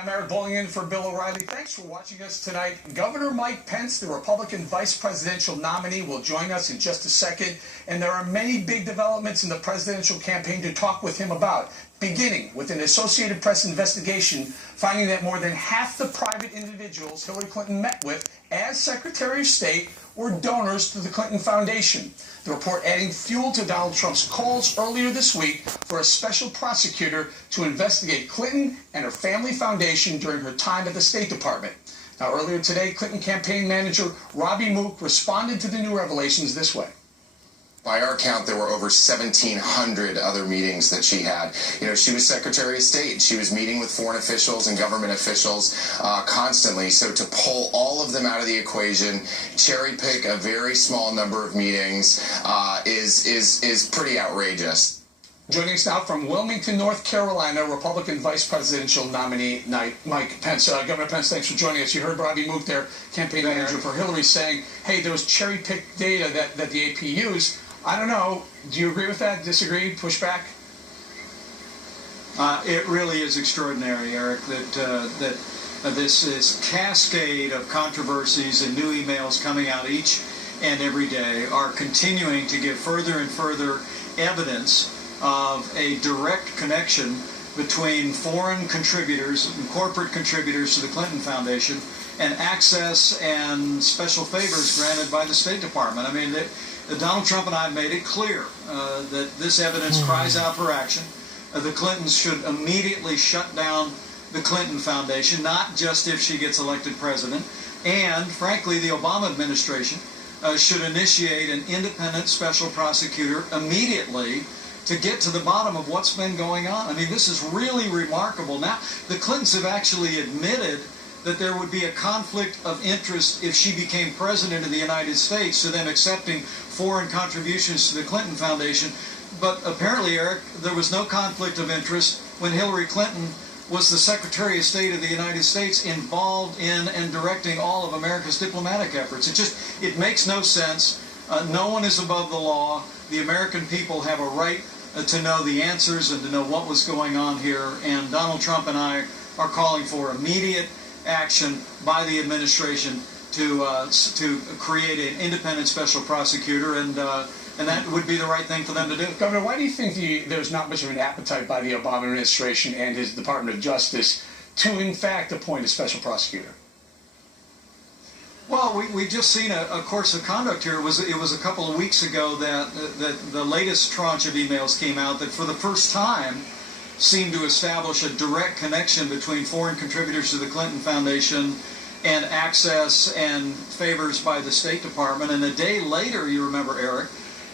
I'm Eric Bowling in for Bill O'Reilly. Thanks for watching us tonight. Governor Mike Pence, the Republican vice presidential nominee, will join us in just a second. And there are many big developments in the presidential campaign to talk with him about, beginning with an Associated Press investigation finding that more than half the private individuals Hillary Clinton met with as Secretary of State were donors to the Clinton Foundation. The report adding fuel to Donald Trump's calls earlier this week for a special prosecutor to investigate Clinton and her family foundation during her time at the State Department. Now, earlier today, Clinton campaign manager Robbie Mook responded to the new revelations this way. By our count, there were over 1,700 other meetings that she had. You know, she was Secretary of State. She was meeting with foreign officials and government officials constantly. So to pull all of them out of the equation, cherry pick a very small number of meetings is pretty outrageous. Joining us now from Wilmington, North Carolina, Republican vice presidential nominee Mike Pence. Governor Pence, thanks for joining us. You heard Robbie Mook, their campaign manager for Hillary, saying, hey, there was cherry-picked data that the AP used. I don't know. Do you agree with that? Disagree? Push back? It really is extraordinary, Eric, that this cascade of controversies and new emails coming out each and every day are continuing to give further and further evidence of a direct connection between foreign contributors and corporate contributors to the Clinton Foundation and access and special favors granted by the State Department. I mean, Donald Trump and I have made it clear that this evidence cries out for action. The Clintons should immediately shut down the Clinton Foundation, not just if she gets elected president. And, frankly, the Obama administration should initiate an independent special prosecutor immediately to get to the bottom of what's been going on. I mean, this is really remarkable. Now, the Clintons have actually admitted that there would be a conflict of interest if she became president of the United States, to them accepting foreign contributions to the Clinton Foundation. But apparently, Eric, there was no conflict of interest when Hillary Clinton was the Secretary of State of the United States, involved in and directing all of America's diplomatic efforts. It makes no sense. No one is above the law. The American people have a right to know the answers and to know what was going on here. And Donald Trump and I are calling for immediate action by the administration to create an independent special prosecutor, and that would be the right thing for them to do. Governor, why do you think there's not much of an appetite by the Obama administration and his Department of Justice to, in fact, appoint a special prosecutor? Well, we just seen a course of conduct here. It was a couple of weeks ago that the latest tranche of emails came out that for the first time seemed to establish a direct connection between foreign contributors to the Clinton Foundation and access and favors by the State Department. And a day later, you remember, Eric,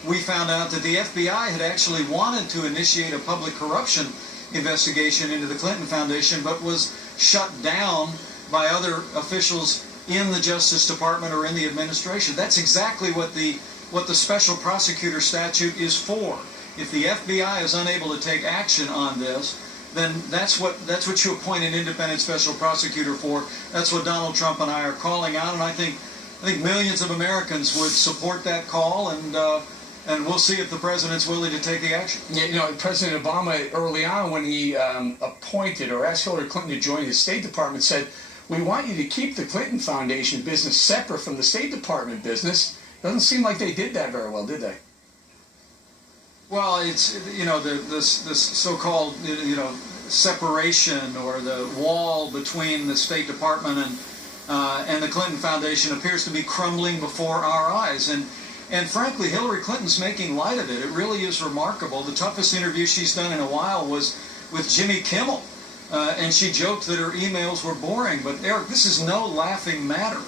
we found out that the FBI had actually wanted to initiate a public corruption investigation into the Clinton Foundation, but was shut down by other officials in the Justice Department or in the administration. That's exactly what the special prosecutor statute is for. If the FBI is unable to take action on this, then that's what you appoint an independent special prosecutor for. That's what Donald Trump and I are calling out, and I think millions of Americans would support that call, and we'll see if the president's willing to take the action. Yeah, you know, President Obama early on, when he appointed or asked Hillary Clinton to join the State Department, said, we want you to keep the Clinton Foundation business separate from the State Department business. Doesn't seem like they did that very well, did they? Well, it's, you know, this so-called, you know, separation or the wall between the State Department and the Clinton Foundation appears to be crumbling before our eyes. And frankly, Hillary Clinton's making light of it. It really is remarkable. The toughest interview she's done in a while was with Jimmy Kimmel. And she joked that her emails were boring. But Eric, this is no laughing matter.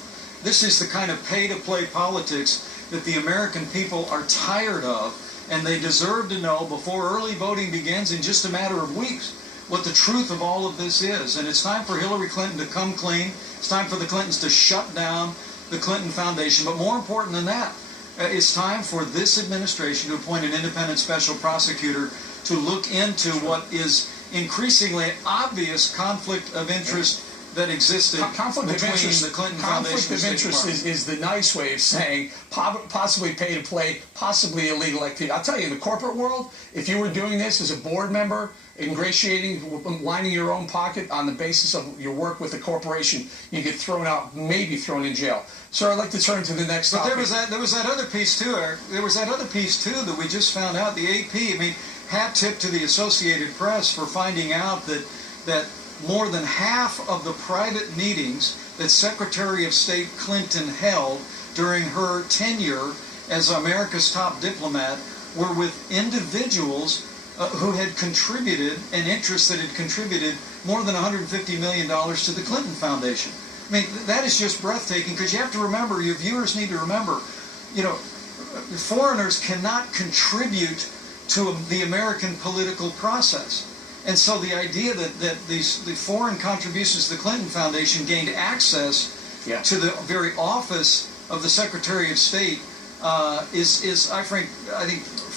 This is the kind of pay-to-play politics that the American people are tired of, and they deserve to know before early voting begins in just a matter of weeks what the truth of all of this is. And it's time for Hillary Clinton to come clean. It's time for the Clintons to shut down the Clinton Foundation. But more important than that, it's time for this administration to appoint an independent special prosecutor to look into what is increasingly obvious conflict of interest that existed Conflict of between interest, the Clinton conflict Foundation and of the State interest Department. is the nice way of saying possibly pay to play, possibly illegal activity. I'll tell you, in the corporate world, if you were doing this as a board member, ingratiating, lining your own pocket on the basis of your work with the corporation, you get thrown out, maybe thrown in jail. So I'd like to turn to the next topic. But there was that other piece too, Eric. There was that other piece too that we just found out. The AP. I mean, hat tip to the Associated Press for finding out that more than half of the private meetings that Secretary of State Clinton held during her tenure as America's top diplomat were with individuals who had contributed, and interests that had contributed more than $150 million to the Clinton Foundation. I mean, that is just breathtaking, because you have to remember, your viewers need to remember, you know, foreigners cannot contribute to the American political process. And so the idea that the foreign contributions to the Clinton Foundation gained access to the very office of the Secretary of State is I think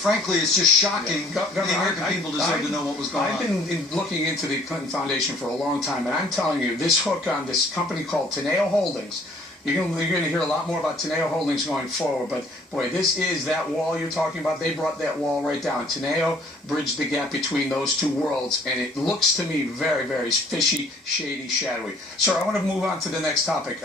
frankly, it's just shocking. The American people deserve to know what was going on. I've been looking into the Clinton Foundation for a long time, and I'm telling you, this hook on this company called Teneo Holdings, you're going to hear a lot more about Teneo Holdings going forward, but boy, this is that wall you're talking about. They brought that wall right down. Teneo bridged the gap between those two worlds, and it looks to me very, very fishy, shady, shadowy. Sir, I want to move on to the next topic.